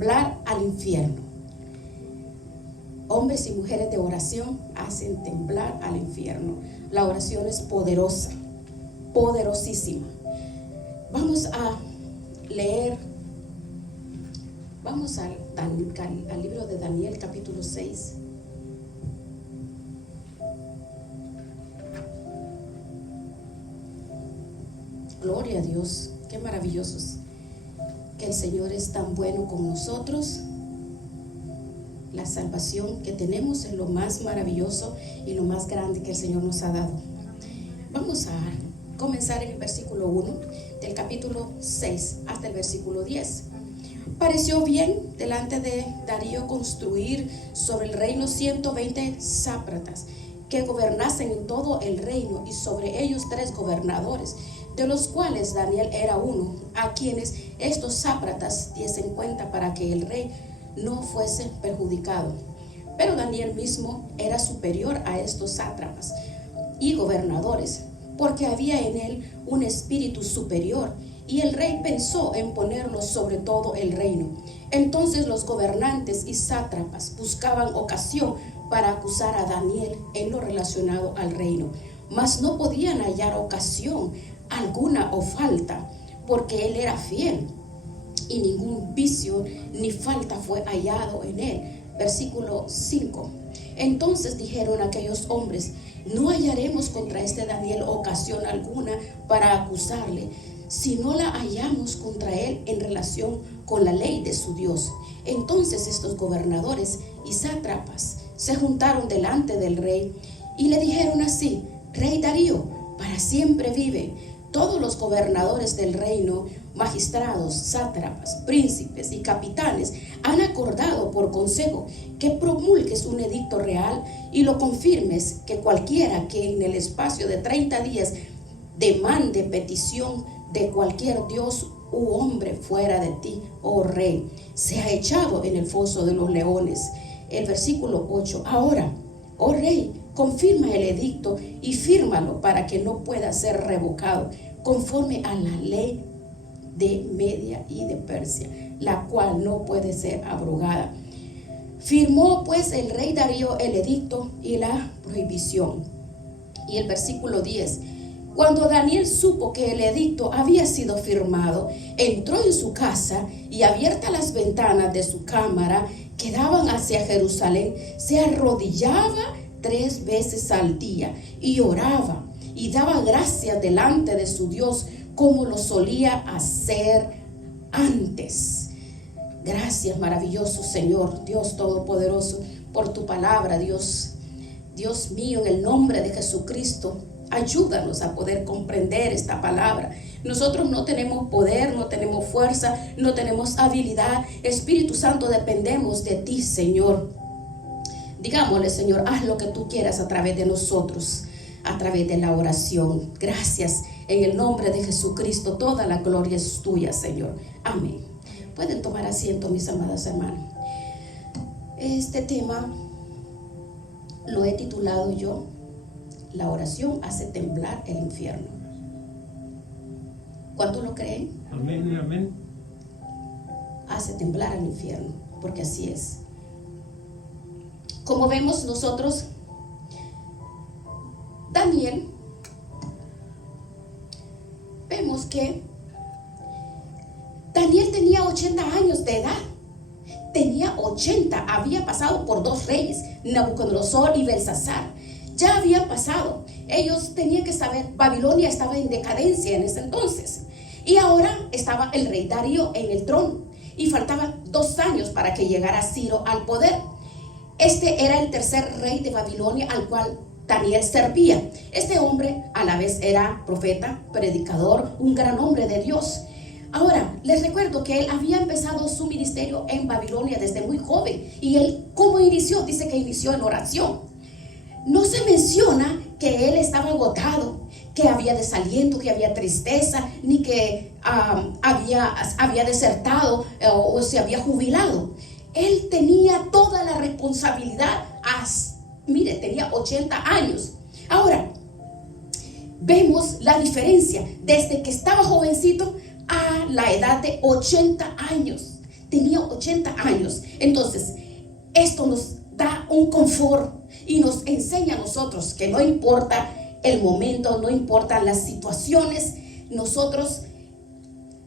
temblar al infierno. Hombres y mujeres de oración hacen temblar al infierno. La oración es poderosa, poderosísima. Vamos a leer, vamos al libro de Daniel, capítulo 6. Gloria a Dios, qué maravillosos que el Señor es tan bueno con nosotros. La salvación que tenemos es lo más maravilloso y lo más grande que el Señor nos ha dado. Vamos a comenzar en el versículo 1 del capítulo 6 hasta el versículo 10. Pareció bien delante de Darío construir sobre el reino 120 sátrapas que gobernasen en todo el reino, y sobre ellos 3 gobernadores, de los cuales Daniel era uno, a quienes estos sátrapas diesen cuenta para que el rey no fuese perjudicado. Pero Daniel mismo era superior a estos sátrapas y gobernadores, porque había en él un espíritu superior, y el rey pensó en ponerlo sobre todo el reino. Entonces los gobernantes y sátrapas buscaban ocasión para acusar a Daniel en lo relacionado al reino, mas no podían hallar ocasión alguna o falta, porque él era fiel, y ningún vicio ni falta fue hallado en él. Versículo 5. Entonces dijeron aquellos hombres: no hallaremos contra este Daniel ocasión alguna para acusarle, si no la hallamos contra él en relación con la ley de su Dios. Entonces estos gobernadores y sátrapas se juntaron delante del rey y le dijeron así: Rey Darío, para siempre vive. Todos los gobernadores del reino, magistrados, sátrapas, príncipes y capitanes han acordado por consejo que promulgues un edicto real y lo confirmes, que cualquiera que en el espacio de 30 días demande petición de cualquier dios u hombre fuera de ti, oh rey, sea echado en el foso de los leones. El versículo 8. Ahora, oh rey, confirma el edicto y fírmalo para que no pueda ser revocado, conforme a la ley de Media y de Persia, la cual no puede ser abrogada. Firmó pues el rey Darío el edicto y la prohibición. Y el versículo 10. Cuando Daniel supo que el edicto había sido firmado, entró en su casa, y abiertas las ventanas de su cámara que daban hacia Jerusalén, se arrodillaba 3 veces al día y oraba y daba gracias delante de su Dios, como lo solía hacer antes. Gracias, maravilloso Señor, Dios Todopoderoso, por tu palabra, Dios. Dios mío, en el nombre de Jesucristo, ayúdanos a poder comprender esta palabra. Nosotros no tenemos poder, no tenemos fuerza, no tenemos habilidad. Espíritu Santo, dependemos de ti, Señor. Digámosle: Señor, haz lo que tú quieras a través de nosotros, a través de la oración. Gracias, en el nombre de Jesucristo. Toda la gloria es tuya, Señor. Amén. Pueden tomar asiento, mis amadas hermanas. Este tema lo he titulado yo: la oración hace temblar el infierno. ¿Cuántos lo creen? Amén, amén. Hace temblar al infierno, porque así es. Como vemos nosotros, Daniel, vemos que Daniel tenía 80 años de edad. Tenía 80, había pasado por 2 reyes, Nabucodonosor y Belsasar. Ya habían pasado. Ellos tenían que saber, Babilonia estaba en decadencia en ese entonces, y ahora estaba el rey Darío en el trono, y faltaban 2 años para que llegara Ciro al poder. Este era el 3er rey de Babilonia al cual Daniel servía. Este hombre a la vez era profeta, predicador, un gran hombre de Dios. Ahora, les recuerdo que él había empezado su ministerio en Babilonia desde muy joven. Y él, ¿cómo inició? Dice que inició en oración. No se menciona que él estaba agotado, que había desaliento, que había tristeza, ni que había desertado o se había jubilado. Él tenía toda la responsabilidad. Mire, tenía 80 años. Ahora, vemos la diferencia desde que estaba jovencito a la edad de 80 años. tenía 80 años. Entonces, esto nos da un confort y nos enseña a nosotros que no importa el momento, no importa las situaciones, nosotros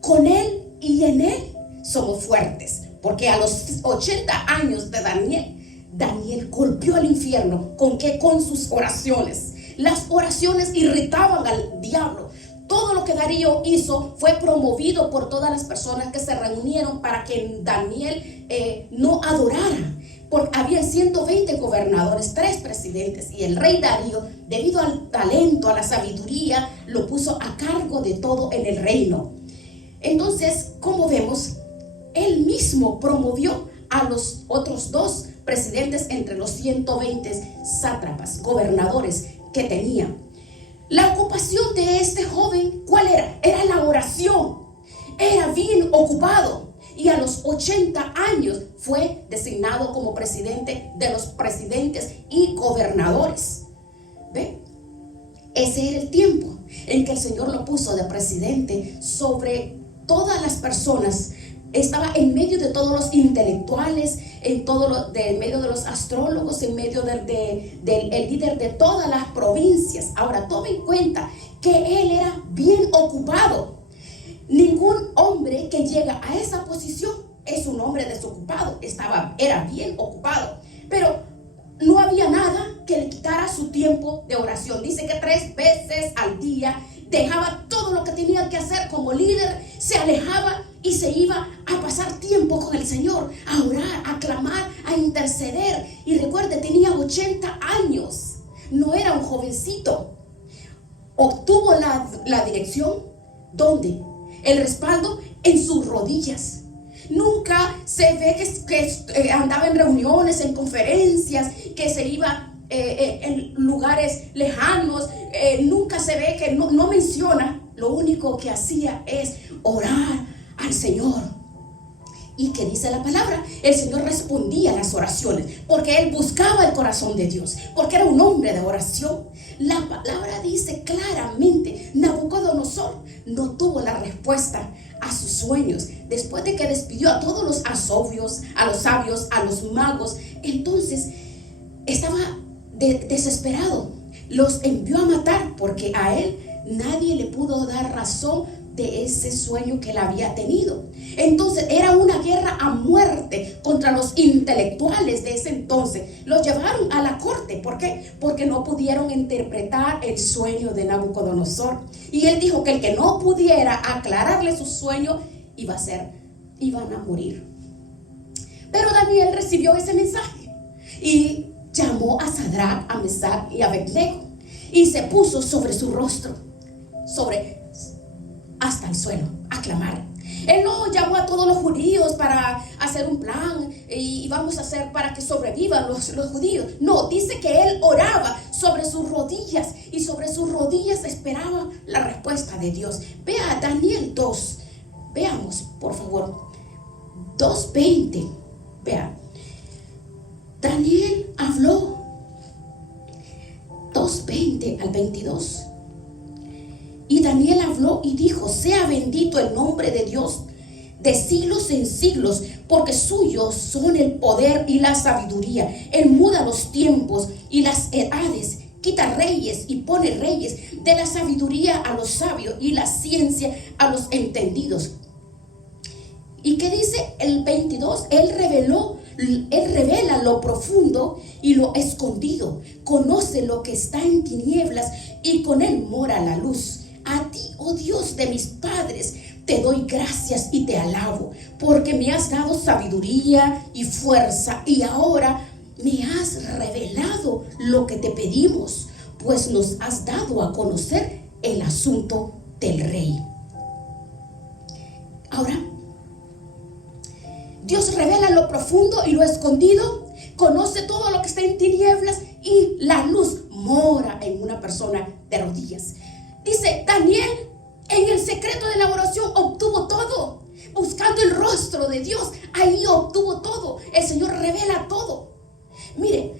con Él y en Él somos fuertes. Porque a los 80 años de Daniel golpeó al infierno. ¿Con qué? Con sus oraciones. Las oraciones irritaban al diablo. Todo lo que Darío hizo fue promovido por todas las personas que se reunieron para que Daniel no adorara. Porque había 120 gobernadores, 3 presidentes, y el rey Darío, debido al talento, a la sabiduría, lo puso a cargo de todo en el reino. Entonces, como vemos, él mismo promovió a los otros 2 presidentes entre los 120 sátrapas, gobernadores que tenía. La ocupación de este joven, ¿cuál era? Era la oración. Era bien ocupado. Y a los 80 años fue designado como presidente de los presidentes y gobernadores. ¿Ve? Ese era el tiempo en que el Señor lo puso de presidente sobre todas las personas. Estaba en medio de todos los intelectuales, en medio de los astrólogos, en medio del líder de todas las provincias. Ahora, tome en cuenta que él era bien ocupado. Ningún hombre que llega a esa posición es un hombre desocupado. Era bien ocupado, pero no había nada que le quitara su tiempo de oración. Dice que 3 veces al día dejaba todo lo que tenía que hacer como líder, se alejaba y se iba a pasar tiempo con el Señor, a orar, a clamar, a interceder. Y recuerde, tenía 80 años, no era un jovencito. Obtuvo la dirección, ¿dónde? El respaldo en sus rodillas. Nunca se ve que andaba en reuniones, en conferencias, que se iba en lugares lejanos. Nunca se ve que no menciona. Lo único que hacía es orar al Señor. ¿Y qué dice la palabra? El Señor respondía a las oraciones porque él buscaba el corazón de Dios, porque era un hombre de oración. La palabra dice claramente: Nabucodonosor no tuvo la respuesta a sus sueños después de que despidió a todos los sabios, a los magos. Entonces estaba desesperado. Los envió a matar porque a él nadie le pudo dar razón de ese sueño que él había tenido. Entonces era una guerra a muerte contra los intelectuales de ese entonces. Los llevaron a la corte. ¿Por qué? Porque no pudieron interpretar el sueño de Nabucodonosor. Y él dijo que el que no pudiera aclararle su sueño iban a morir. Pero Daniel recibió ese mensaje y llamó a Sadrach, a Mesach y a Abednego y se puso sobre su rostro, hasta el suelo, a clamar. Él no llamó a todos los judíos para hacer un plan y vamos a hacer para que sobrevivan los judíos. No, dice que él oraba sobre sus rodillas y sobre sus rodillas esperaba la respuesta de Dios. Vea Daniel 2, veamos por favor 2:20. Vea, Daniel habló 2:20 al 22. Y Daniel habló y dijo: sea bendito el nombre de Dios de siglos en siglos, porque suyos son el poder y la sabiduría. Él muda los tiempos y las edades, quita reyes y pone reyes, de la sabiduría a los sabios y la ciencia a los entendidos. ¿Y qué dice el 22? Él revela lo profundo y lo escondido, conoce lo que está en tinieblas y con él mora la luz. A ti, oh Dios de mis padres, te doy gracias y te alabo, porque me has dado sabiduría y fuerza, y ahora me has revelado lo que te pedimos, pues nos has dado a conocer el asunto del rey. Ahora, Dios revela lo profundo y lo escondido, conoce todo lo que está en tinieblas, y la luz mora en una persona de rodillas. Dice Daniel, en el secreto de la oración obtuvo todo, buscando el rostro de Dios. Ahí obtuvo todo. El Señor revela todo. Mire,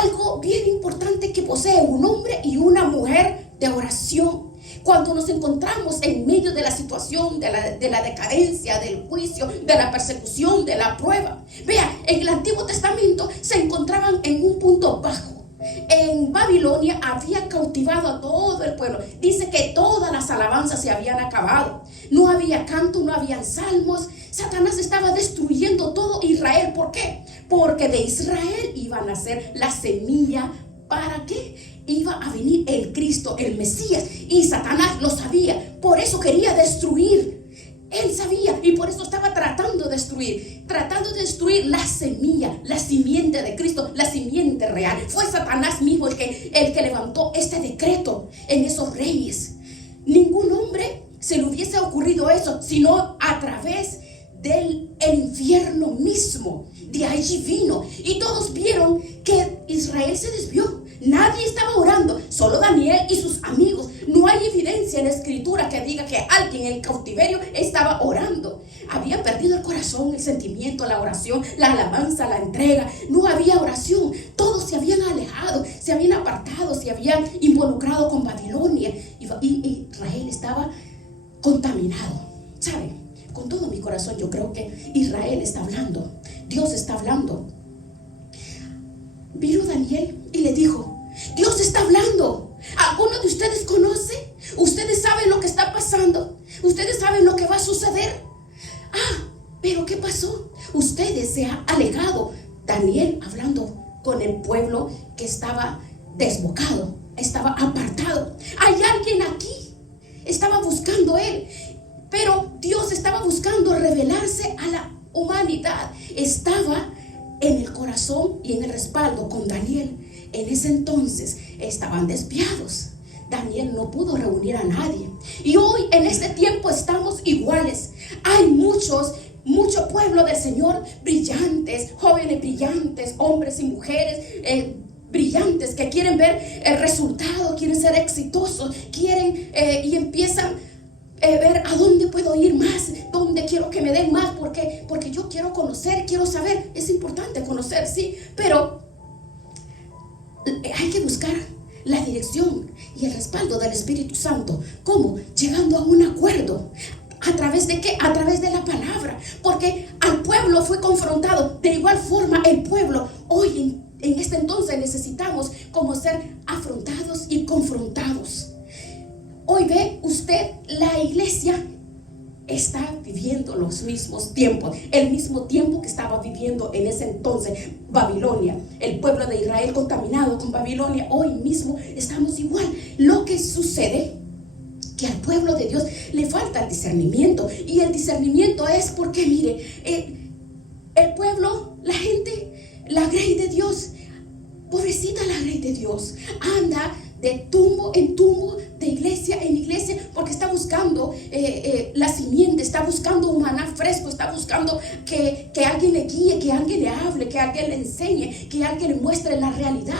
algo bien importante que posee un hombre y una mujer de oración. Cuando nos encontramos en medio de la situación, de la decadencia, del juicio, de la persecución, de la prueba. Vea, en el Antiguo Testamento se encontraban en un punto bajo. En Babilonia había cautivado a todo el pueblo. Dice que todas las alabanzas se habían acabado. No había canto, no habían salmos. Satanás estaba destruyendo todo Israel. ¿Por qué? Porque de Israel iba a nacer la semilla. ¿Para qué? Iba a venir el Cristo, el Mesías. Y Satanás lo sabía. Por eso quería destruir. Él sabía, y por eso estaba tratando de destruir la semilla, la simiente de Cristo, la simiente real. Fue Satanás mismo el que levantó este decreto en esos reyes. Ningún hombre se le hubiese ocurrido eso, sino a través del infierno mismo. De allí vino, y todos vieron que Israel se desvió. Nadie estaba orando, solo Daniel y sus amigos. No hay evidencia en la escritura que diga que alguien en el cautiverio estaba orando. Había perdido el corazón, el sentimiento, la oración, la alabanza, la entrega. No había oración. Todos se habían alejado, se habían apartado, se habían involucrado con Babilonia. Y Israel estaba contaminado. ¿Sabe? Con todo mi corazón yo creo que Israel está hablando. Dios está hablando. Vino Daniel y le dijo: Dios está hablando. ¿Alguno de ustedes conoce? ¿Ustedes saben lo que está pasando? ¿Ustedes saben lo que va a suceder? Pero ¿qué pasó? Ustedes se han alejado. Daniel hablando con el pueblo que estaba desbocado, estaba apartado. Hay alguien aquí. Estaba buscando él. Pero Dios estaba buscando revelarse a la humanidad. Estaba en el corazón y en el respaldo con Daniel. En ese entonces estaban desviados. Daniel no pudo reunir a nadie. Y hoy en este tiempo estamos iguales. Hay mucho pueblo del Señor brillantes, jóvenes brillantes, hombres y mujeres brillantes que quieren ver el resultado, quieren ser exitosos, quieren y empiezan ver a dónde puedo ir más, dónde quiero que me den más, porque yo quiero conocer, quiero saber. Es importante conocer, sí, pero hay que buscar la dirección y el respaldo del Espíritu Santo. ¿Cómo? Llegando a un acuerdo. ¿A través de qué? A través de la palabra. Porque al pueblo fue confrontado. De igual forma el pueblo hoy en este entonces necesitamos como ser afrontados y confrontados. Hoy ve usted, la iglesia está viviendo los mismos tiempos, el mismo tiempo que estaba viviendo en ese entonces Babilonia, el pueblo de Israel contaminado con Babilonia. Hoy mismo estamos igual. Lo que sucede que al pueblo de Dios le falta el discernimiento, y el discernimiento es porque mire, el pueblo, la gente, la grey de Dios, pobrecita la grey de Dios, anda de tumbo en tumbo, de iglesia en iglesia, porque está buscando la simiente, está buscando un maná fresco, está buscando que alguien le guíe, que alguien le hable, que alguien le enseñe, que alguien le muestre la realidad,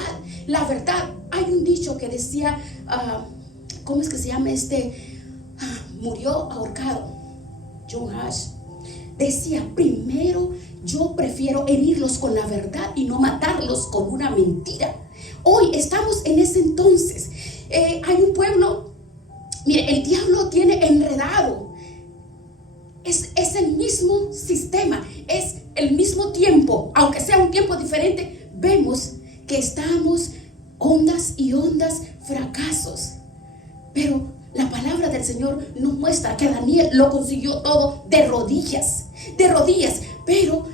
la verdad. Hay un dicho que decía, ¿cómo es que se llama murió ahorcado, John Hush. Decía: primero yo prefiero herirlos con la verdad y no matarlos con una mentira. Hoy estamos en ese entonces. Hay un pueblo, mire, el diablo tiene enredado. Es el mismo sistema, es el mismo tiempo, aunque sea un tiempo diferente. Vemos que estamos ondas y ondas, fracasos. Pero la palabra del Señor nos muestra que Daniel lo consiguió todo de rodillas. Pero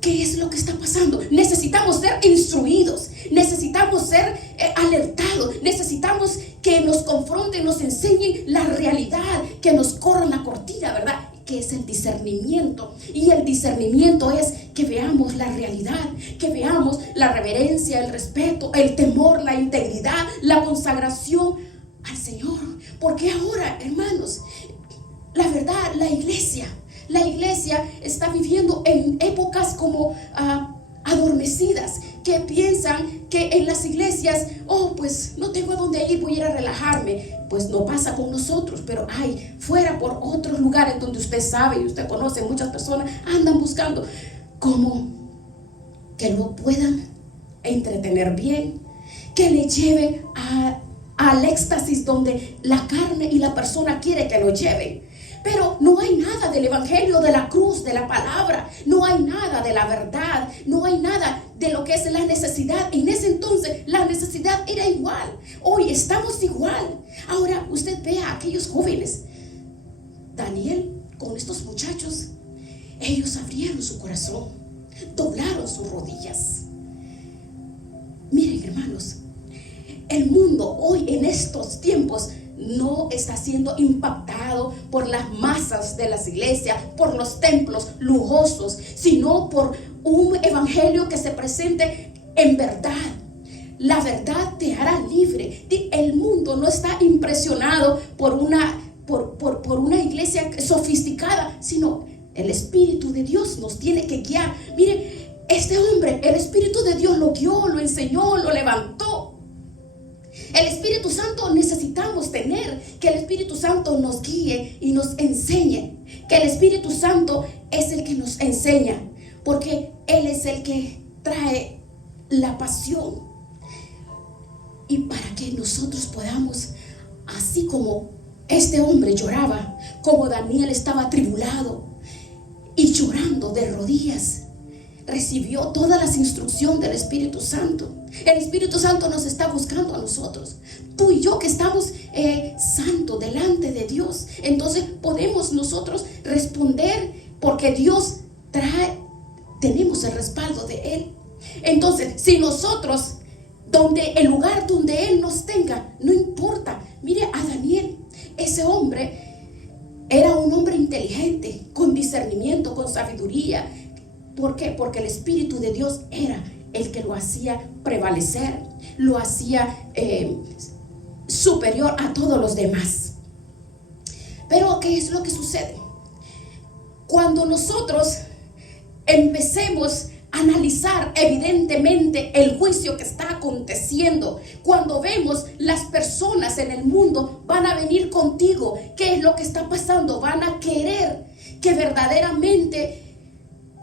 ¿qué es lo que está pasando? Necesitamos ser instruidos, necesitamos ser alertados, necesitamos que nos confronten, nos enseñen la realidad, que nos corran la cortina, ¿verdad? Que es el discernimiento. Y el discernimiento es que veamos la realidad, que veamos la reverencia, el respeto, el temor, la integridad, la consagración al Señor. Porque ahora, hermanos, la verdad, la iglesia está viviendo en épocas como adormecidas, que piensan que en las iglesias, pues no tengo a dónde ir, voy a ir a relajarme. Pues no pasa con nosotros, pero hay fuera por otros lugares donde usted sabe y usted conoce, muchas personas andan buscando como que lo puedan entretener bien, que le lleve a al éxtasis donde la carne y la persona quiere que lo lleve. Pero no hay nada del evangelio, de la cruz, de la palabra. No hay nada de la verdad. No hay nada de lo que es la necesidad. En ese entonces la necesidad era igual. Hoy estamos igual. Ahora usted ve a aquellos jóvenes. Daniel con estos muchachos. Ellos abrieron su corazón. Doblaron sus rodillas. Miren, hermanos, el mundo hoy en estos tiempos no está siendo impactado por las masas de las iglesias, por los templos lujosos, sino por un evangelio que se presente en verdad. La verdad te hará libre. El mundo no está impresionado por una iglesia sofisticada, sino el Espíritu de Dios nos tiene que guiar. Miren, este hombre, el Espíritu de Dios lo guió, lo enseñó, lo levantó. El Espíritu Santo necesitamos tener, que el Espíritu Santo nos guíe y nos enseñe, que el Espíritu Santo es el que nos enseña, porque Él es el que trae la pasión. Y para que nosotros podamos, así como este hombre lloraba, como Daniel estaba atribulado y llorando de rodillas, recibió todas las instrucciones del Espíritu Santo. El Espíritu Santo nos está buscando a nosotros, tú y yo que estamos santos delante de Dios. Entonces podemos nosotros responder, porque Dios tenemos el respaldo de Él. Entonces, si nosotros, el lugar donde Él nos tenga, no importa. Mire a Daniel, ese hombre era un hombre inteligente, con discernimiento, con sabiduría. ¿Por qué? Porque el Espíritu de Dios era el que lo hacía prevalecer, lo hacía superior a todos los demás. Pero ¿qué es lo que sucede? Cuando nosotros empecemos a analizar evidentemente el juicio que está aconteciendo, cuando vemos las personas en el mundo van a venir contigo, ¿qué es lo que está pasando? Van a querer que verdaderamente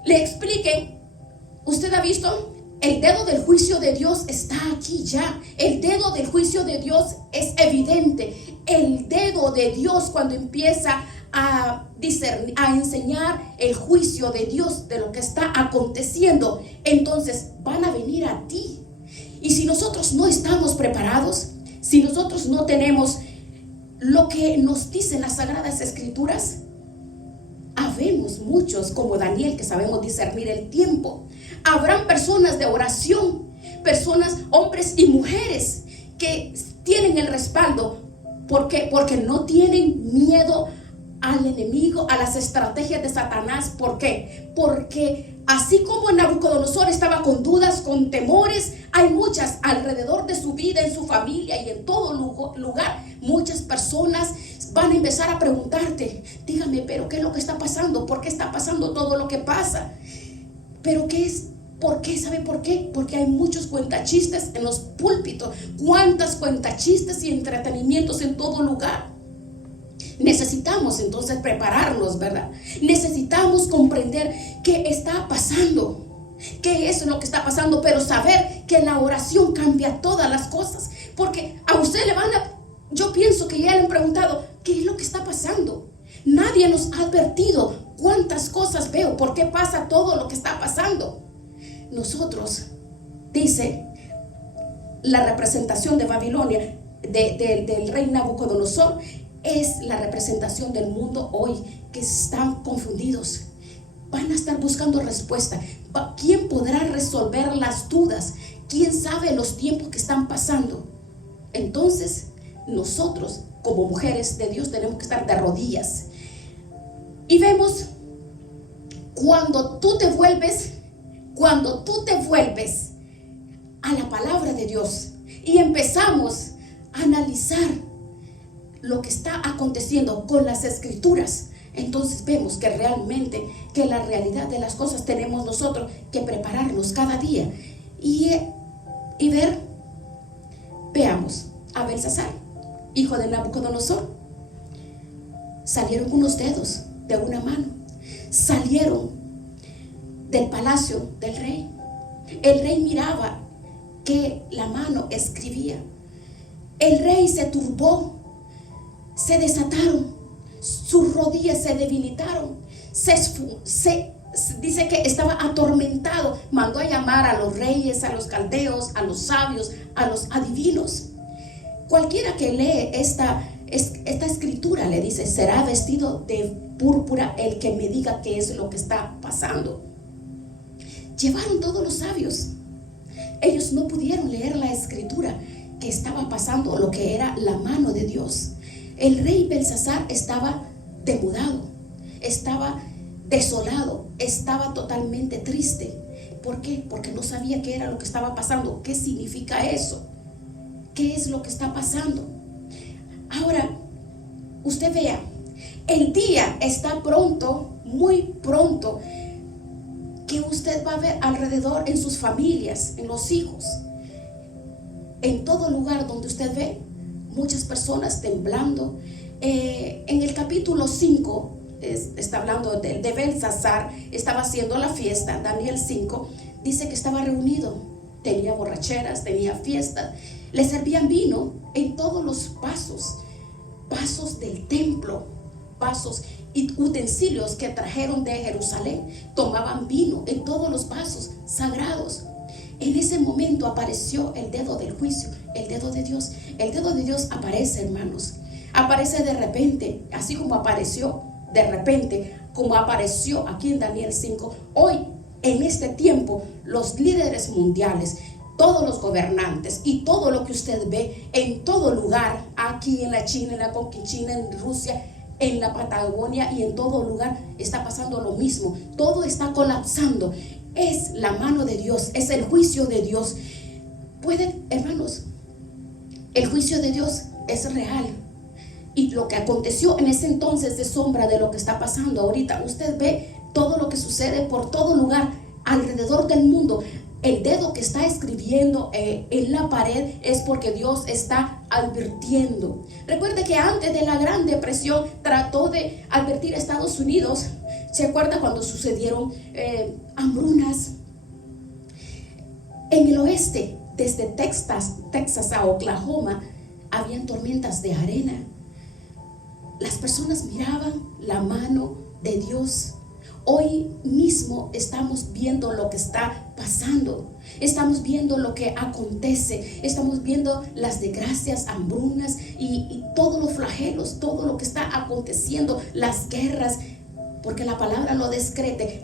le expliquen. ¿Usted ha visto? El dedo del juicio de Dios está aquí ya. El dedo del juicio de Dios es evidente. El dedo de Dios, cuando empieza a discernir, a enseñar el juicio de Dios de lo que está aconteciendo, entonces van a venir a ti. Y si nosotros no estamos preparados, si nosotros no tenemos lo que nos dicen las Sagradas Escrituras, habemos muchos como Daniel que sabemos discernir el tiempo. Habrán personas de oración, personas, hombres y mujeres que tienen el respaldo. ¿Por qué? Porque no tienen miedo al enemigo, a las estrategias de Satanás. ¿Por qué? Porque así como Nabucodonosor estaba con dudas, con temores, hay muchas alrededor de su vida, en su familia y en todo lugar. Muchas personas van a empezar a preguntarte, dígame, pero ¿qué es lo que está pasando? ¿Por qué está pasando todo lo que pasa? ¿Pero qué es? ¿Por qué? ¿Sabe por qué? Porque hay muchos cuentachistes en los púlpitos. ¿Cuántas cuentachistes y entretenimientos en todo lugar? Necesitamos entonces prepararnos, ¿verdad? Necesitamos comprender qué está pasando, qué es lo que está pasando, pero saber que la oración cambia todas las cosas. Porque a usted yo pienso que ya le han preguntado, ¿qué es lo que está pasando? Nadie nos ha advertido cuántas cosas veo, por qué pasa todo lo que está pasando. Nosotros, dice la representación de Babilonia, del rey Nabucodonosor, es la representación del mundo hoy, que están confundidos. Van a estar buscando respuesta. ¿Quién podrá resolver las dudas? ¿Quién sabe los tiempos que están pasando? Entonces, nosotros como mujeres de Dios tenemos que estar de rodillas. Y vemos, cuando tú te vuelves a la palabra de Dios y empezamos a analizar lo que está aconteciendo con las Escrituras, entonces vemos que realmente, que la realidad de las cosas tenemos nosotros que prepararnos cada día y ver. Veamos a Belsasar, hijo de Nabucodonosor. Salieron unos dedos de una mano, salieron del palacio del rey. El rey miraba que la mano escribía. El rey se turbó, se desataron, sus rodillas se debilitaron, dice que estaba atormentado. Mandó a llamar a los reyes, a los caldeos, a los sabios, a los adivinos. Cualquiera que lee esta escritura le dice: será vestido de púrpura el que me diga qué es lo que está pasando. Llevaron todos los sabios. Ellos no pudieron leer la escritura que estaba pasando, lo que era la mano de Dios. El rey Belsasar estaba demudado, estaba desolado, estaba totalmente triste. ¿Por qué? Porque no sabía qué era lo que estaba pasando. ¿Qué significa eso? ¿Qué es lo que está pasando? Ahora, usted vea, el día está pronto, muy pronto, que usted va a ver alrededor en sus familias, en los hijos, en todo lugar donde usted ve muchas personas temblando. En el capítulo 5 está hablando de Belsasar, estaba haciendo la fiesta. Daniel 5 dice que estaba reunido, tenía borracheras, tenía fiestas, le servían vino en todos los vasos del templo, vasos y utensilios que trajeron de Jerusalén. Tomaban vino en todos los vasos sagrados. En ese momento apareció el dedo del juicio, el dedo de Dios. El dedo de Dios aparece, hermanos. Aparece de repente, así como apareció de repente, como apareció aquí en Daniel 5. Hoy, en este tiempo, los líderes mundiales, todos los gobernantes y todo lo que usted ve en todo lugar, aquí en la China, en la Conquichina, en Rusia, en la Patagonia y en todo lugar, está pasando lo mismo. Todo está colapsando. Es la mano de Dios, es el juicio de Dios. Pueden, hermanos, el juicio de Dios es real. Y lo que aconteció en ese entonces es sombra de lo que está pasando ahorita. Usted ve todo lo que sucede por todo lugar, alrededor del mundo. El dedo que está escribiendo en la pared es porque Dios está advirtiendo. Recuerde que antes de la Gran Depresión trató de advertir a Estados Unidos. ¿Se acuerda cuando sucedieron hambrunas en el oeste? Desde Texas a Oklahoma habían tormentas de arena. Las personas miraban la mano de Dios. Hoy mismo estamos viendo lo que está pasando. Estamos viendo lo que acontece. Estamos viendo las desgracias, hambrunas y todos los flagelos, todo lo que está aconteciendo, las guerras, porque la palabra lo describe.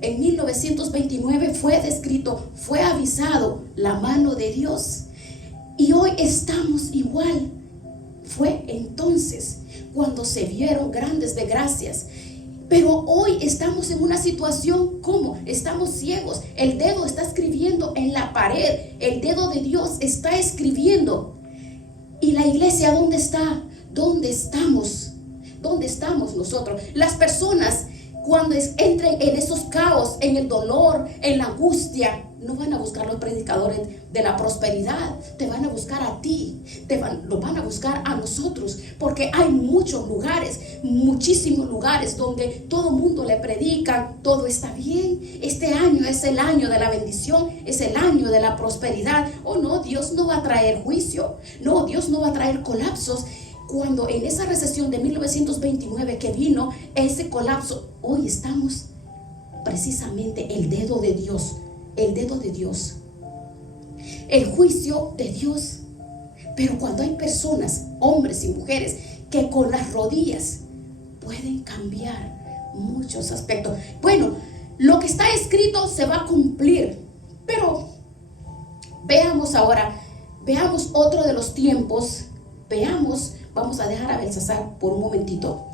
En 1929 fue descrito, fue avisado la mano de Dios. Y hoy estamos igual. Fue entonces cuando se vieron grandes desgracias. Pero hoy estamos en una situación como estamos ciegos. El dedo está escribiendo en la pared. El dedo de Dios está escribiendo. ¿Y la iglesia dónde está? ¿Dónde estamos? ¿Dónde estamos nosotros? Las personas, cuando entren en esos caos, en el dolor, en la angustia, no van a buscar los predicadores de la prosperidad. Te van a buscar a ti. Lo van a buscar a nosotros. Porque hay muchos lugares, muchísimos lugares donde todo el mundo le predican, todo está bien. Este año es el año de la bendición, es el año de la prosperidad. Oh no, Dios no va a traer juicio. No, Dios no va a traer colapsos. Cuando en esa recesión de 1929 que vino ese colapso, hoy estamos precisamente el dedo de Dios. El dedo de Dios, el juicio de Dios. Pero cuando hay personas, hombres y mujeres, que con las rodillas pueden cambiar muchos aspectos. Bueno, lo que está escrito se va a cumplir. Pero veamos ahora, veamos otro de los tiempos. Vamos a dejar a Belsasar por un momentito.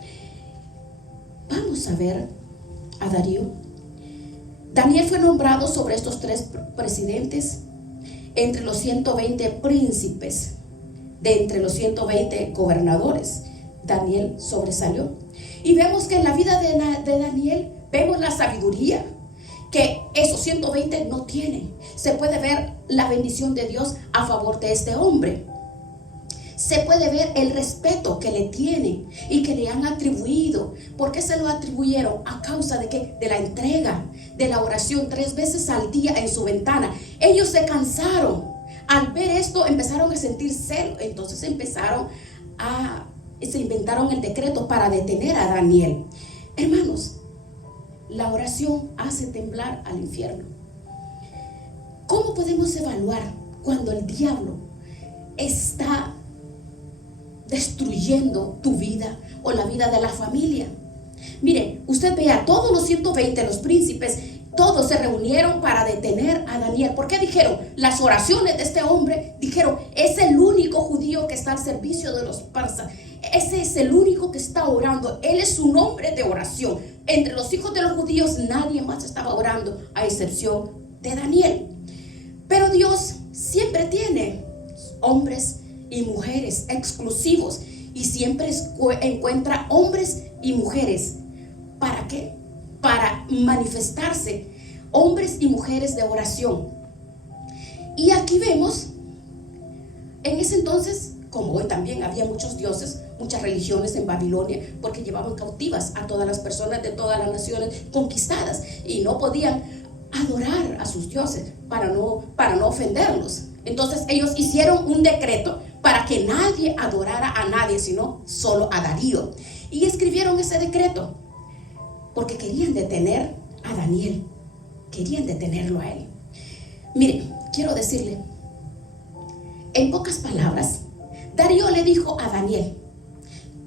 Vamos a ver a Darío. Daniel fue nombrado sobre estos 3 presidentes entre los 120 príncipes, de entre los 120 gobernadores. Daniel sobresalió. Y vemos que en la vida de Daniel vemos la sabiduría que esos 120 no tienen. Se puede ver la bendición de Dios a favor de este hombre. Se puede ver el respeto que le tienen y que le han atribuido. ¿Por qué se lo atribuyeron? A causa de ¿qué? De la entrega, de la oración 3 veces al día en su ventana. Ellos se cansaron. al ver esto empezaron a sentir celo. Entonces se inventaron el decreto para detener a Daniel. Hermanos, la oración hace temblar al infierno. ¿Cómo podemos evaluar cuando el diablo está destruyendo tu vida o la vida de la familia? Miren, usted ve a todos los 120, los príncipes, todos se reunieron para detener a Daniel. ¿Por qué dijeron? Las oraciones de este hombre, dijeron, es el único judío que está al servicio de los persas. Ese es el único que está orando. Él es un hombre de oración. Entre los hijos de los judíos nadie más estaba orando, a excepción de Daniel. Pero Dios siempre tiene hombres y mujeres exclusivos, y siempre encuentra hombres y mujeres. ¿Para qué? Para manifestarse, hombres y mujeres de oración. Y aquí vemos, en ese entonces, como hoy también había muchos dioses, muchas religiones en Babilonia, porque llevaban cautivas a todas las personas de todas las naciones conquistadas, y no podían adorar a sus dioses para no ofenderlos. Entonces ellos hicieron un decreto para que nadie adorara a nadie, sino solo a Darío. Y escribieron ese decreto porque querían detener a Daniel, querían detenerlo a él. Miren, quiero decirle, en pocas palabras, Darío le dijo a Daniel,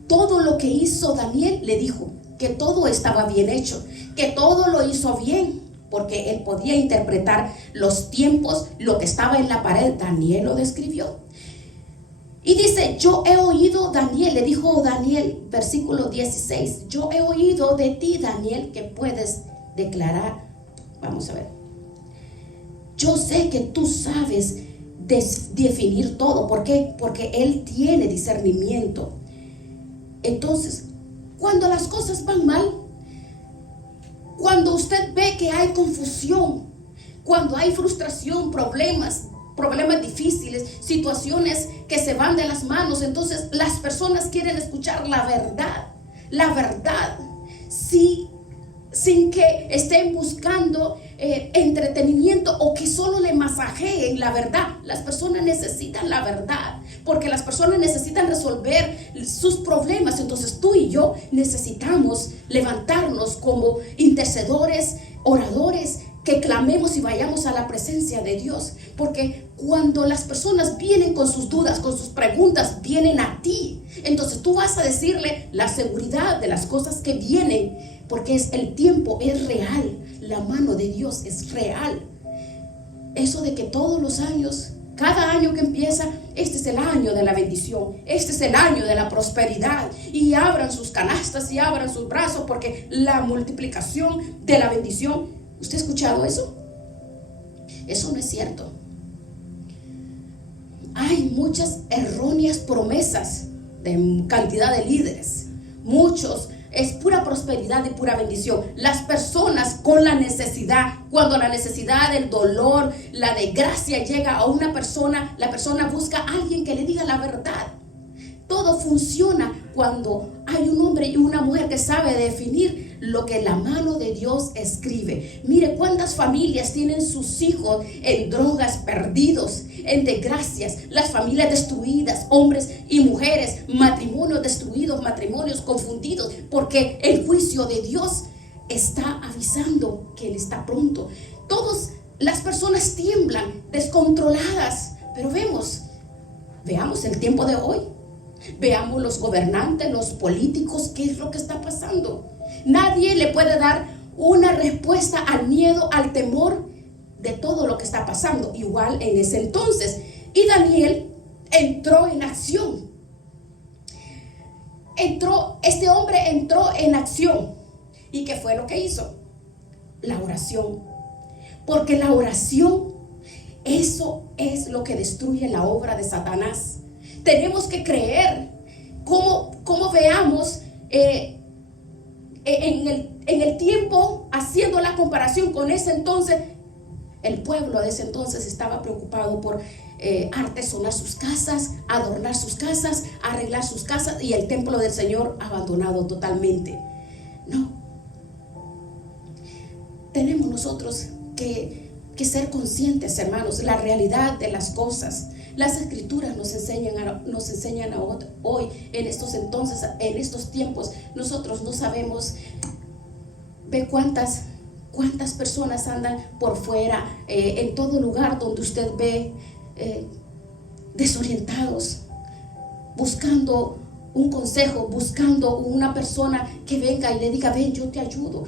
todo lo que hizo Daniel, le dijo que todo estaba bien hecho, que todo lo hizo bien, porque él podía interpretar los tiempos, lo que estaba en la pared. Daniel lo describió. Y dice, yo he oído, Daniel, le dijo Daniel, versículo 16, yo he oído de ti, Daniel, que puedes declarar. Vamos a ver. Yo sé que tú sabes definir todo. ¿Por qué? Porque él tiene discernimiento. Entonces, cuando las cosas van mal, cuando usted ve que hay confusión, cuando hay frustración, problemas difíciles, situaciones que se van de las manos, entonces las personas quieren escuchar la verdad, sí, sin que estén buscando entretenimiento o que solo le masajeen la verdad. Las personas necesitan la verdad, porque las personas necesitan resolver sus problemas. Entonces tú y yo necesitamos levantarnos como intercedores, oradores, que clamemos y vayamos a la presencia de Dios, porque cuando las personas vienen con sus dudas, con sus preguntas, vienen a ti. Entonces tú vas a decirle la seguridad de las cosas que vienen, porque el tiempo es real, la mano de Dios es real. Eso de que todos los años, cada año que empieza, este es el año de la bendición, este es el año de la prosperidad, y abran sus canastas y abran sus brazos, porque la multiplicación de la bendición. ¿Usted ha escuchado eso? Eso no es cierto. Hay muchas erróneas promesas de cantidad de líderes. Es pura prosperidad y pura bendición. Las personas con la necesidad, cuando la necesidad, el dolor, la desgracia llega a una persona, la persona busca a alguien que le diga la verdad. Todo funciona cuando hay un hombre y una mujer que sabe definir lo que la mano de Dios escribe. Mire cuántas familias tienen sus hijos en drogas, perdidos, en desgracias, las familias destruidas, hombres y mujeres, matrimonios destruidos, matrimonios confundidos, porque el juicio de Dios está avisando que Él está pronto. Todas las personas tiemblan, descontroladas, pero veamos el tiempo de hoy. Veamos los gobernantes, los políticos, qué es lo que está pasando. Nadie le puede dar una respuesta al miedo, al temor de todo lo que está pasando. Igual en ese entonces. Y Daniel entró en acción. Este hombre entró en acción. ¿Y qué fue lo que hizo? La oración. Porque la oración, eso es lo que destruye la obra de Satanás. Tenemos que creer, como veamos en el tiempo, haciendo la comparación con ese entonces, el pueblo de ese entonces estaba preocupado por artesonar sus casas, adornar sus casas, arreglar sus casas, y el templo del Señor abandonado totalmente. No. Tenemos nosotros que que ser conscientes, hermanos, la realidad de las cosas. Las escrituras nos enseñan hoy, en estos entonces, en estos tiempos. Nosotros no sabemos, ve cuántas personas andan por fuera, en todo lugar donde usted ve, desorientados, buscando un consejo, buscando una persona que venga y le diga: ven, yo te ayudo,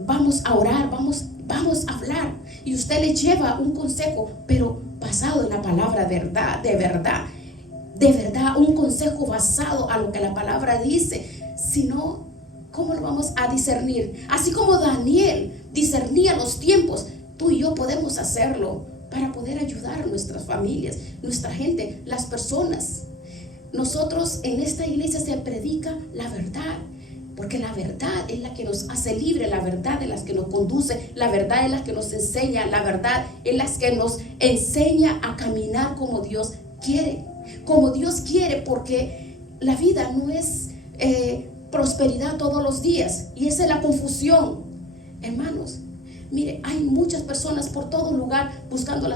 vamos a orar, vamos a hablar. Y usted le lleva un consejo, pero basado en la palabra verdad, de verdad, un consejo basado a lo que la palabra dice. Si no, ¿cómo lo vamos a discernir? Así como Daniel discernía los tiempos, tú y yo podemos hacerlo para poder ayudar a nuestras familias, nuestra gente, las personas. Nosotros en esta iglesia se predica la verdad, porque la verdad es la que nos hace libre, la verdad es la que nos conduce, la verdad es la que nos enseña, la verdad es la que nos enseña a caminar como Dios quiere, porque la vida no es prosperidad todos los días, y esa es la confusión, hermanos. Mire, hay muchas personas por todo lugar buscando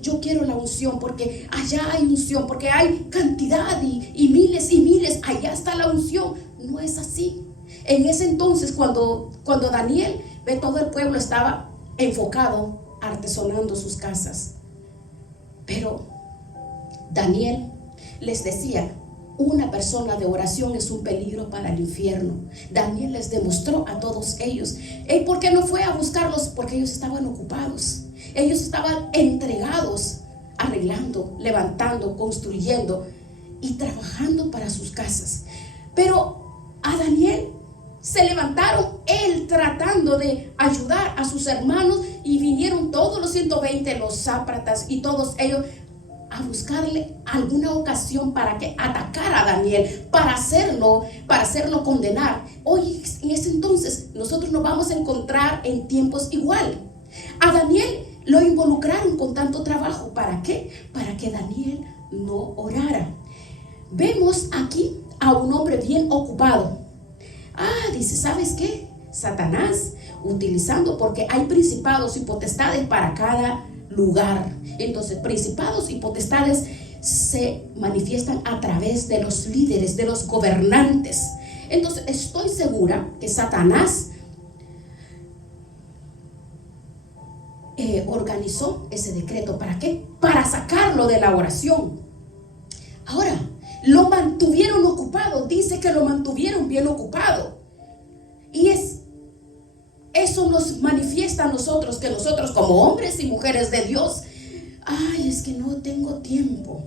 yo quiero la unción, porque allá hay unción, porque hay cantidad y miles, allá está la unción. No es así. En ese entonces, cuando Daniel ve, todo el pueblo estaba enfocado artesonando sus casas, pero Daniel les decía: una persona de oración es un peligro para el infierno. Daniel les demostró a todos ellos. ¿Por qué no fue a buscarlos? Porque ellos estaban ocupados. Ellos estaban entregados, arreglando, levantando, construyendo y trabajando para sus casas. Pero a Daniel se levantaron, él tratando de ayudar a sus hermanos, y vinieron todos los 120, los sátrapas y todos ellos, a buscarle alguna ocasión para que atacara a Daniel, para hacerlo condenar. Hoy, en ese entonces, nosotros nos vamos a encontrar en tiempos igual. A Daniel lo involucraron con tanto trabajo. ¿Para qué? Para que Daniel no orara. Vemos aquí a un hombre bien ocupado. Dice: ¿sabes qué? Satanás utilizando, porque hay principados y potestades para cada lugar. Entonces, principados y potestades se manifiestan a través de los líderes, de los gobernantes. Entonces, estoy segura que Satanás organizó ese decreto. ¿Para qué? Para sacarlo de la oración. Ahora, lo mantuvieron ocupado. Dice que lo mantuvieron bien ocupado. Y eso nos manifiesta a nosotros, que nosotros como hombres y mujeres de Dios, es que no tengo tiempo.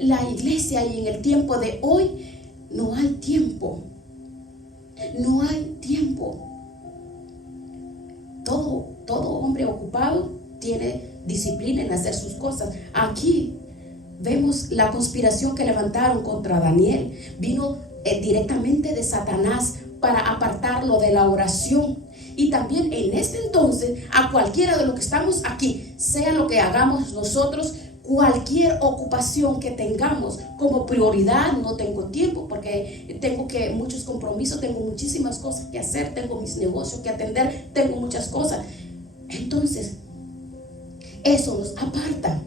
La iglesia, y en el tiempo de hoy no hay tiempo. No hay tiempo. Todo hombre ocupado tiene disciplina en hacer sus cosas. Aquí vemos la conspiración que levantaron contra Daniel. Vino directamente de Satanás para apartarlo de la oración. Y también en este entonces, a cualquiera de los que estamos aquí, sea lo que hagamos nosotros, cualquier ocupación que tengamos como prioridad: no tengo tiempo porque tengo muchos compromisos, tengo muchísimas cosas que hacer, tengo mis negocios que atender, tengo muchas cosas. Entonces, eso nos aparta.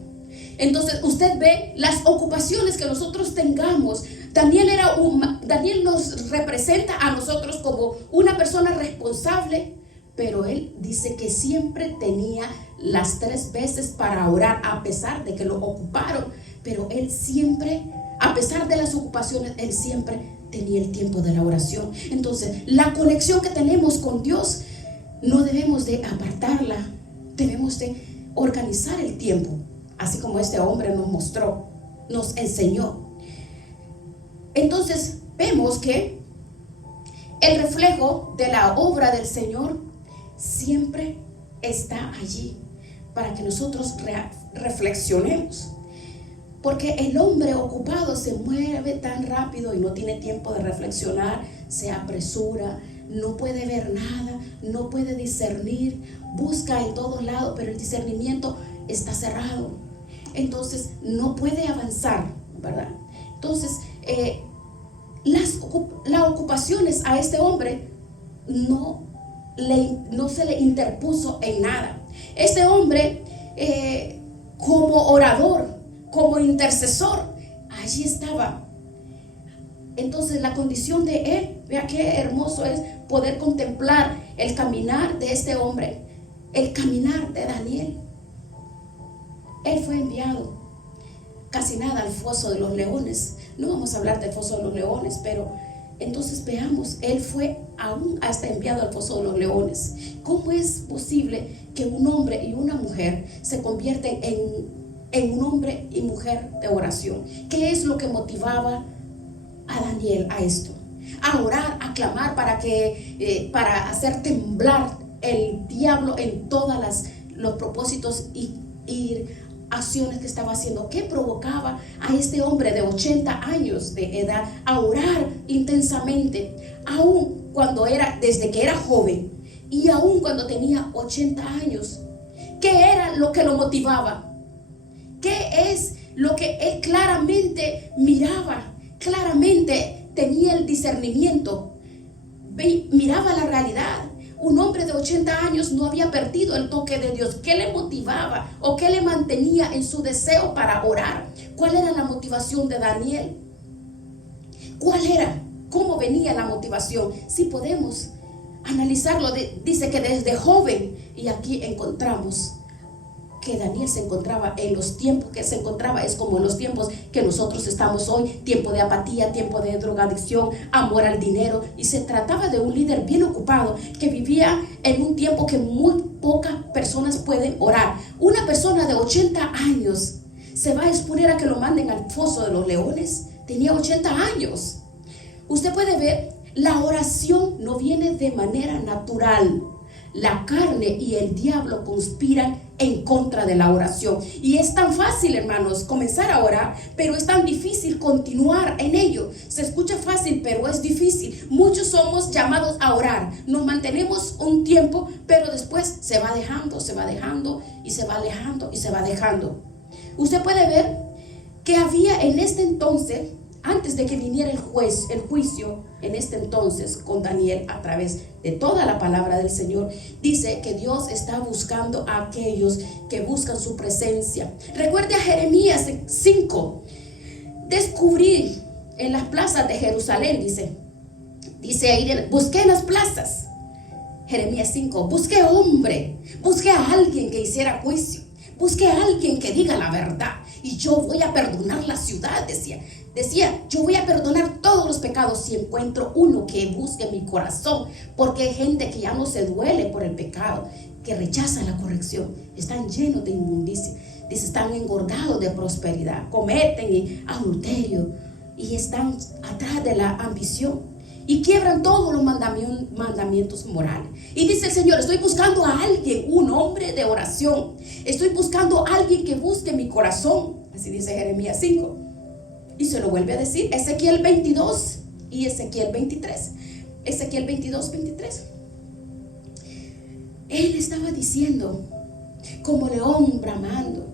Entonces, usted ve las ocupaciones que nosotros tengamos. Daniel nos representa a nosotros como una persona responsable, pero él dice que siempre tenía las 3 veces para orar, a pesar de que lo ocuparon. Pero él siempre, a pesar de las ocupaciones, él siempre tenía el tiempo de la oración. Entonces, la conexión que tenemos con Dios no debemos de apartarla, debemos de organizar el tiempo, así como este hombre nos mostró, nos enseñó. Entonces vemos que el reflejo de la obra del Señor siempre está allí para que nosotros reflexionemos, porque el hombre ocupado se mueve tan rápido y no tiene tiempo de reflexionar, se apresura, no puede ver nada, no puede discernir, busca en todos lados, pero el discernimiento está cerrado. Entonces no puede avanzar, ¿verdad? Entonces las ocupaciones a este hombre no no se le interpuso en nada. Este hombre, como orador, como intercesor, allí estaba. Entonces la condición de él, vea qué hermoso es poder contemplar el caminar de este hombre, el caminar de Daniel. Él fue enviado casi nada al foso de los leones. No vamos a hablar del foso de los leones, pero entonces veamos, él fue aún hasta enviado al foso de los leones. ¿Cómo es posible que un hombre y una mujer se convierten en un hombre y mujer de oración? ¿Qué es lo que motivaba a Daniel a esto? A orar, a clamar para hacer temblar el diablo en todas los propósitos y acciones que estaba haciendo. ¿Qué provocaba a este hombre de 80 años de edad a orar intensamente, aún desde que era joven y aún cuando tenía 80 años? ¿Qué era lo que lo motivaba? ¿Qué es lo que él claramente miraba? Claramente tenía el discernimiento, miraba la realidad. Un hombre de 80 años no había perdido el toque de Dios. ¿Qué le motivaba o qué le mantenía en su deseo para orar? ¿Cuál era la motivación de Daniel? ¿Cuál era? ¿Cómo venía la motivación? Si podemos analizarlo, dice que desde joven, y aquí encontramos que Daniel se encontraba en los tiempos que se encontraba, es como en los tiempos que nosotros estamos hoy, tiempo de apatía, tiempo de drogadicción, amor al dinero, y se trataba de un líder bien ocupado que vivía en un tiempo que muy pocas personas pueden orar. Una persona de 80 años se va a exponer a que lo manden al foso de los leones. Tenía 80 años. Usted puede ver, la oración no viene de manera natural. La carne y el diablo conspiran en contra de la oración. Y es tan fácil, hermanos, comenzar a orar, pero es tan difícil continuar en ello. Se escucha fácil, pero es difícil. Muchos somos llamados a orar. Nos mantenemos un tiempo, pero después se va dejando y se va alejando y se va dejando. Usted puede ver que había en este entonces, antes de que viniera el juicio, en este entonces con Daniel, a través de toda la palabra del Señor, dice que Dios está buscando a aquellos que buscan su presencia. Recuerde a Jeremías 5. Descubrí en las plazas de Jerusalén, dice ahí, busqué en las plazas. Jeremías 5, busqué hombre, busqué a alguien que hiciera juicio, busqué a alguien que diga la verdad, y yo voy a perdonar la ciudad, decía, yo voy a perdonar todos los pecados si encuentro uno que busque mi corazón, porque hay gente que ya no se duele por el pecado, que rechaza la corrección, están llenos de inmundicia, dice, están engordados de prosperidad, cometen adulterio y están atrás de la ambición y quiebran todos los mandamientos morales. Y dice el Señor, estoy buscando a alguien, un hombre de oración, estoy buscando a alguien que busque mi corazón, así dice Jeremías 5. Y se lo vuelve a decir Ezequiel 22 y Ezequiel 23. Ezequiel 22, 23. Él estaba diciendo, como león bramando,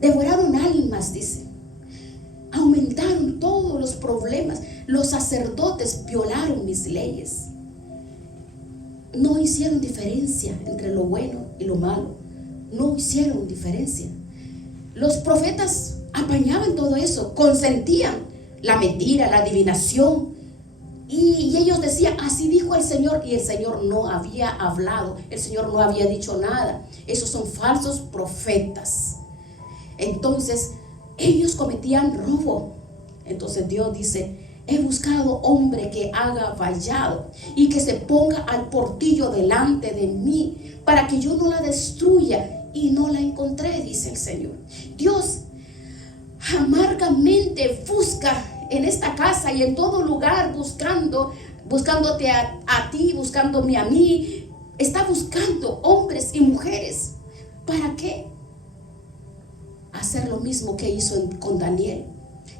devoraron almas, dice. Aumentaron todos los problemas. Los sacerdotes violaron mis leyes. No hicieron diferencia entre lo bueno y lo malo. No hicieron diferencia. Los profetas apañaban todo eso, consentían la mentira, la adivinación, y ellos decían, así dijo el Señor, y el Señor no había hablado, el Señor no había dicho nada. Esos son falsos profetas. Entonces ellos cometían robo. Entonces Dios dice, he buscado hombre que haga vallado y que se ponga al portillo delante de mí para que yo no la destruya, y no la encontré, dice el Señor. Dios amargamente busca en esta casa y en todo lugar, buscándote a ti, buscándome a mí. Está buscando hombres y mujeres. ¿Para qué? Hacer lo mismo que hizo con Daniel.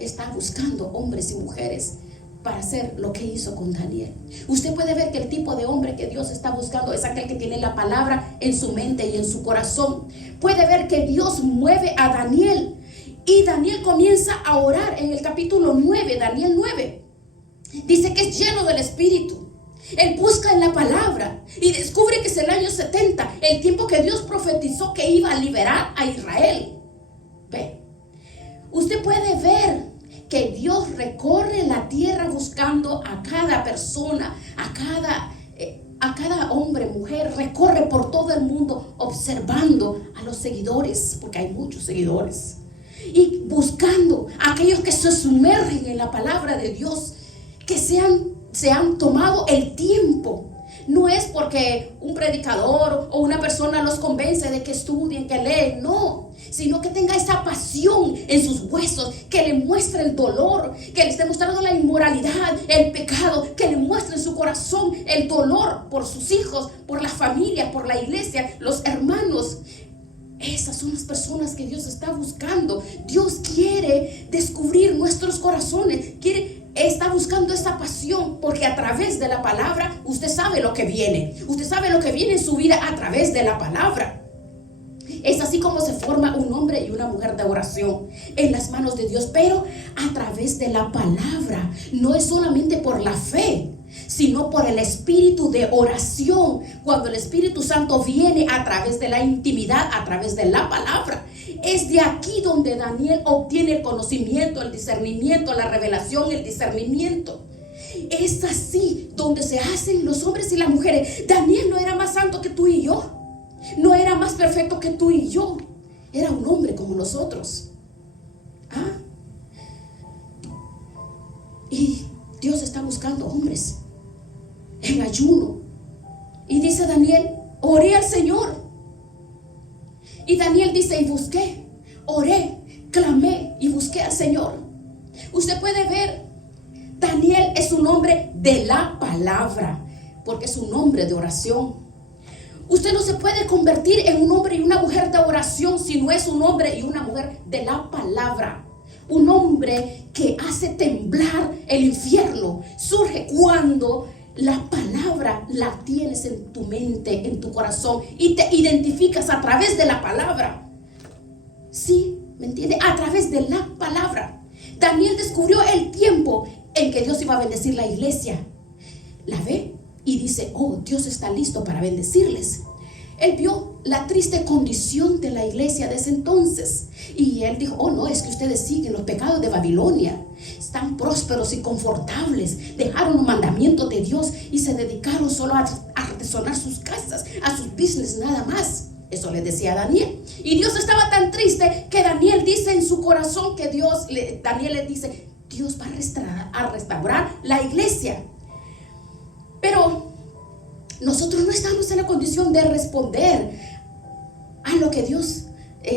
Está buscando hombres y mujeres para hacer lo que hizo con Daniel. Usted puede ver que el tipo de hombre que Dios está buscando es aquel que tiene la palabra en su mente y en su corazón. Puede ver que Dios mueve a Daniel, y Daniel comienza a orar en el capítulo 9, Daniel 9. Dice que es lleno del Espíritu. Él busca en la palabra y descubre que es el año 70, el tiempo que Dios profetizó que iba a liberar a Israel. Ve, usted puede ver que Dios recorre la tierra buscando a cada persona, a cada hombre, mujer, recorre por todo el mundo observando a los seguidores, porque hay muchos seguidores, y buscando a aquellos que se sumergen en la palabra de Dios, que se han tomado el tiempo. No es porque un predicador o una persona los convence de que estudien, que leen, no, sino que tenga esa pasión en sus huesos, que le muestre el dolor, que le esté mostrando la inmoralidad, el pecado, que le muestre en su corazón el dolor por sus hijos, por la familia, por la iglesia, los hermanos. Esas son las personas que Dios está buscando. Dios quiere descubrir nuestros corazones, está buscando esa pasión, porque a través de la palabra usted sabe lo que viene. Usted sabe lo que viene en su vida a través de la palabra. Es así como se forma un hombre y una mujer de oración en las manos de Dios, pero a través de la palabra. No es solamente por la fe, sino por el espíritu de oración. Cuando el Espíritu Santo viene a través de la intimidad, a través de la palabra, es de aquí donde Daniel obtiene el conocimiento, el discernimiento, la revelación, el discernimiento. Es así donde se hacen los hombres y las mujeres. Daniel no era más santo que tú y yo, no era más perfecto que tú y yo, era un hombre como nosotros. Y Dios está buscando hombres en ayuno. Y dice Daniel, oré al Señor. Y Daniel dice, y busqué, oré, clamé y busqué al Señor. Usted puede ver, Daniel es un hombre de la palabra, porque es un hombre de oración. Usted no se puede convertir en un hombre y una mujer de oración si no es un hombre y una mujer de la palabra. Un hombre que hace temblar el infierno surge cuando la palabra la tienes en tu mente, en tu corazón, y te identificas a través de la palabra. ¿Sí? ¿Me entiende? A través de la palabra. Daniel descubrió el tiempo en que Dios iba a bendecir la iglesia. ¿La ve? Y dice, oh, Dios está listo para bendecirles. Él vio la triste condición de la iglesia de ese entonces. Y él dijo, oh no, es que ustedes siguen los pecados de Babilonia. Están prósperos y confortables. Dejaron los mandamientos de Dios y se dedicaron solo a artesonar sus casas, a sus business nada más. Eso le decía a Daniel. Y Dios estaba tan triste que Daniel dice en su corazón que Daniel le dice, Dios va a restaurar la iglesia. Pero nosotros no estamos en la condición de responder a lo que Dios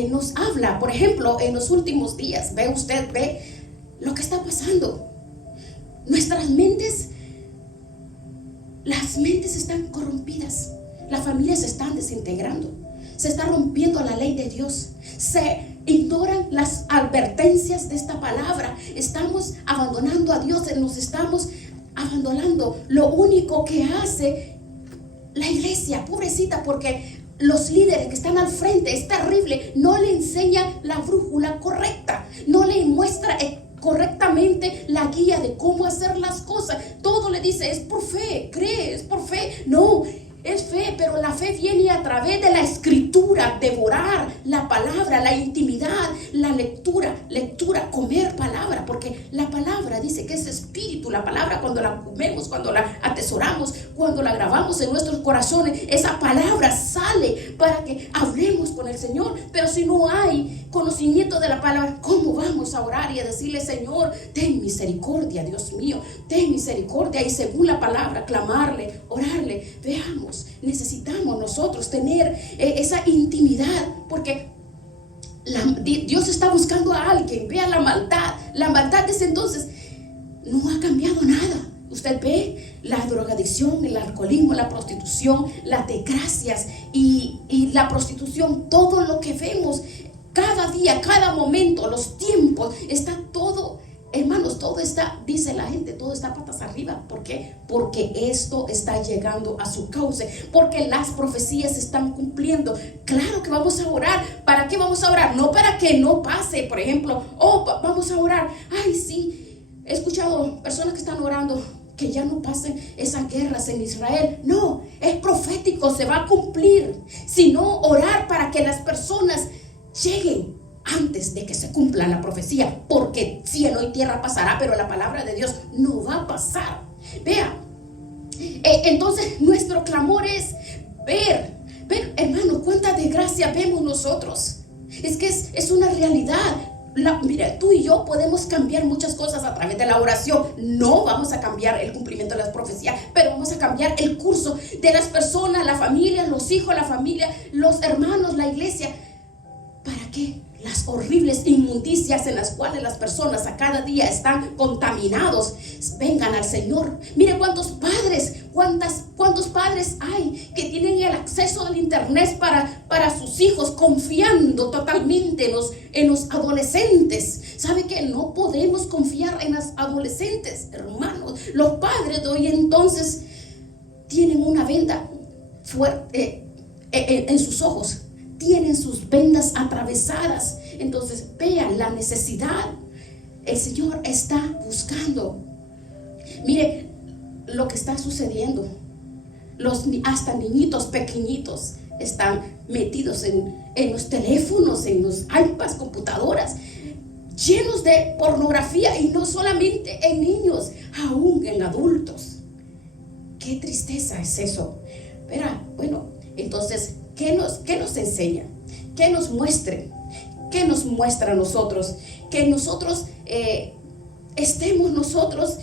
nos habla. Por ejemplo, en los últimos días, ve lo que está pasando. Nuestras mentes, las mentes están corrompidas. Las familias se están desintegrando. Se está rompiendo la ley de Dios. Se ignoran las advertencias de esta palabra. Estamos abandonando a Dios. Nos estamos abandonando. Lo único que hace la iglesia, pobrecita, porque los líderes que están al frente, es terrible, no le enseñan la brújula correcta, no le muestra correctamente la guía de cómo hacer las cosas. Todo le dice, es por fe, cree, es por fe. No, es fe, pero la fe viene a través de la escritura, devorar la palabra, la intimidad, la lectura, comer palabra, porque la palabra dice que es espíritu. La palabra, cuando la comemos, cuando la atesoramos, cuando la grabamos en nuestros corazones, esa palabra sale para que hablemos con el Señor. Pero si no hay conocimiento de la palabra, ¿cómo vamos a orar y a decirle, Señor, ten misericordia, Dios mío, ten misericordia? Y según la palabra, clamarle, orarle. Veamos, necesitamos nosotros tener esa intimidad, porque Dios está buscando a alguien. Vea la maldad de ese entonces no ha cambiado nada. Usted ve la drogadicción, el alcoholismo, la prostitución, las desgracias y la prostitución, todo lo que vemos cada día, cada momento, los tiempos, está todo, hermanos, todo está, dice la gente, todo está patas arriba. ¿Por qué? Porque esto está llegando a su cauce, porque las profecías se están cumpliendo. Claro que vamos a orar. ¿Para qué vamos a orar? No para que no pase, por ejemplo, vamos a orar. Ay, sí, he escuchado personas que están orando que ya no pasen esas guerras en Israel. No, es profético, se va a cumplir. Sino orar para que las personas lleguen antes de que se cumpla la profecía, porque cielo y tierra pasará, pero la palabra de Dios no va a pasar. Vea, entonces nuestro clamor es ver, hermano, cuánta desgracia vemos nosotros. Es que es una realidad. Mira, tú y yo podemos cambiar muchas cosas a través de la oración. No vamos a cambiar el cumplimiento de las profecías, pero vamos a cambiar el curso de las personas, la familia, los hijos, la familia, los hermanos, la iglesia. ¿Para qué? Las horribles inmundicias en las cuales las personas a cada día están contaminados vengan al Señor. Mire cuántos padres hay que tienen el acceso al internet para sus hijos, confiando totalmente en los adolescentes. ¿Sabe que no podemos confiar en los adolescentes, hermanos? Los padres de hoy entonces tienen una venda fuerte en sus ojos, tienen sus vendas atravesadas. Entonces vean la necesidad. El Señor está buscando. Mire lo que está sucediendo. Hasta niñitos pequeñitos están metidos en los teléfonos, en los iPads, computadoras, llenos de pornografía, y no solamente en niños, aún en adultos. Qué tristeza es eso. Pero bueno, entonces, ¿qué nos enseña? ¿Qué nos muestra? ¿Qué nos muestra a nosotros? Que nosotros estemos nosotros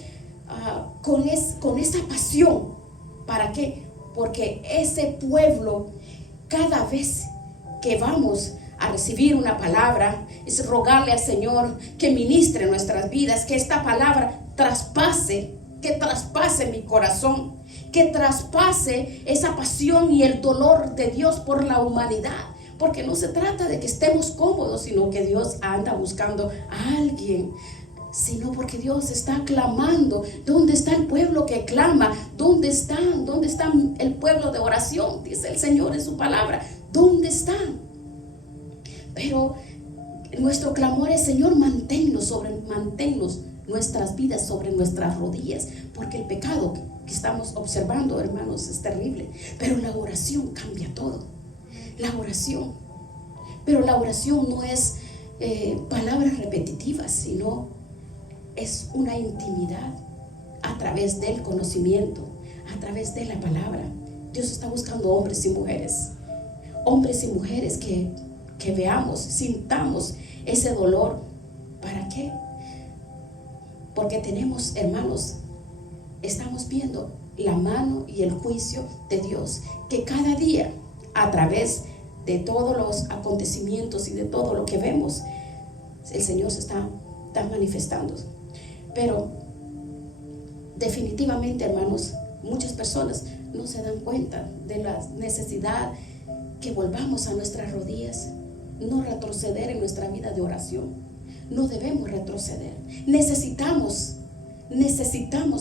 con esa pasión. ¿Para qué? Porque ese pueblo, cada vez que vamos a recibir una palabra, es rogarle al Señor que ministre nuestras vidas, que esta palabra que traspase mi corazón, que traspase esa pasión y el dolor de Dios por la humanidad. Porque no se trata de que estemos cómodos, sino que Dios anda buscando a alguien. Sino porque Dios está clamando. ¿Dónde está el pueblo que clama? ¿Dónde están el pueblo de oración? Dice el Señor en su palabra. ¿Dónde están? Pero nuestro clamor es: Señor, manténnos nuestras vidas sobre nuestras rodillas, porque el pecado que estamos observando, hermanos, es terrible. Pero la oración cambia todo. La oración. Pero la oración no es palabras repetitivas, sino es una intimidad a través del conocimiento, a través de la palabra. Dios está buscando hombres y mujeres que veamos, sintamos ese dolor. ¿Para qué? Porque tenemos, hermanos, estamos viendo la mano y el juicio de Dios, que cada día, a través de todos los acontecimientos y de todo lo que vemos, el Señor se está manifestando. Pero definitivamente, hermanos, muchas personas no se dan cuenta de la necesidad que volvamos a nuestras rodillas, no retroceder en nuestra vida de oración. No debemos retroceder. Necesitamos,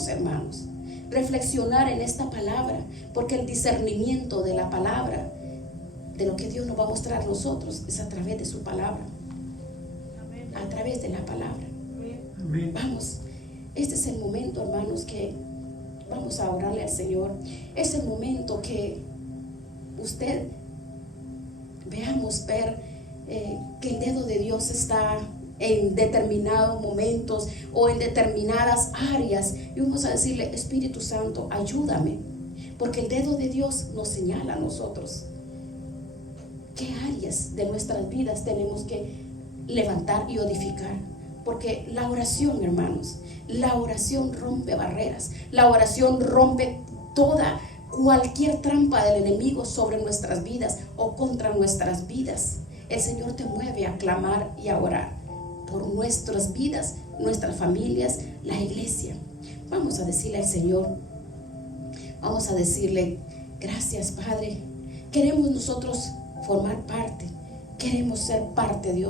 hermanos, reflexionar en esta palabra, porque el discernimiento de la palabra, de lo que Dios nos va a mostrar a nosotros, es a través de su palabra. A través de la palabra. Amén. Vamos, este es el momento, hermanos, que vamos a orarle al Señor. Es el momento que veamos que el dedo de Dios está en determinados momentos o en determinadas áreas, y vamos a decirle: Espíritu Santo, ayúdame, porque el dedo de Dios nos señala a nosotros qué áreas de nuestras vidas tenemos que levantar y edificar. Porque la oración, hermanos, la oración rompe barreras, la oración rompe cualquier trampa del enemigo sobre nuestras vidas o contra nuestras vidas. El Señor te mueve a clamar y a orar por nuestras vidas, nuestras familias, la iglesia. Vamos a decirle al Señor, vamos a decirle: gracias, Padre. Queremos nosotros formar parte, queremos ser parte, Dios.